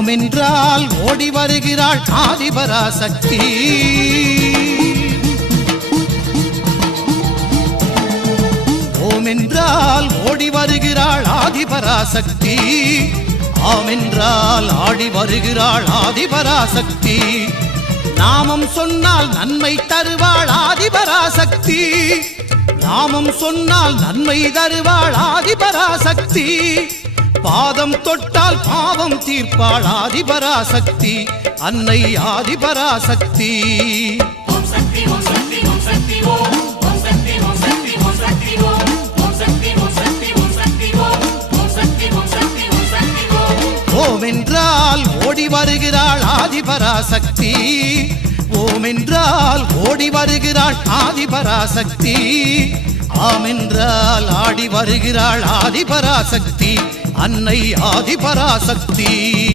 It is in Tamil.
ஓம் என்றால் ஓடி வருகிறாள் ஆதிபராசக்தி. ஓம் என்றால் ஓடி வருகிறாள் ஆதிபராசக்தி. ஆம் என்றால் ஆடி வருகிறாள் ஆதிபராசக்தி. நாமம் சொன்னால் நன்மை தருவாள் ஆதிபராசக்தி. நாமம் சொன்னால் நன்மை தருவாள் ஆதிபராசக்தி. பாதம் தொட்டால் பாவம் தீர்ப்பாள் ஆதிபராசக்தி. அன்னை ஆதிபராசக்தி. ஓம் என்றால் ஓடி வருகிறாள் ஆதிபராசக்தி. ஓம் என்றால் ஓடி வருகிறாள் ஆதிபராசக்தி. ஆம் என்றால் ஆடி வருகிறாள் ஆதிபராசக்தி. அன்னை ஆதிபராசக்தி.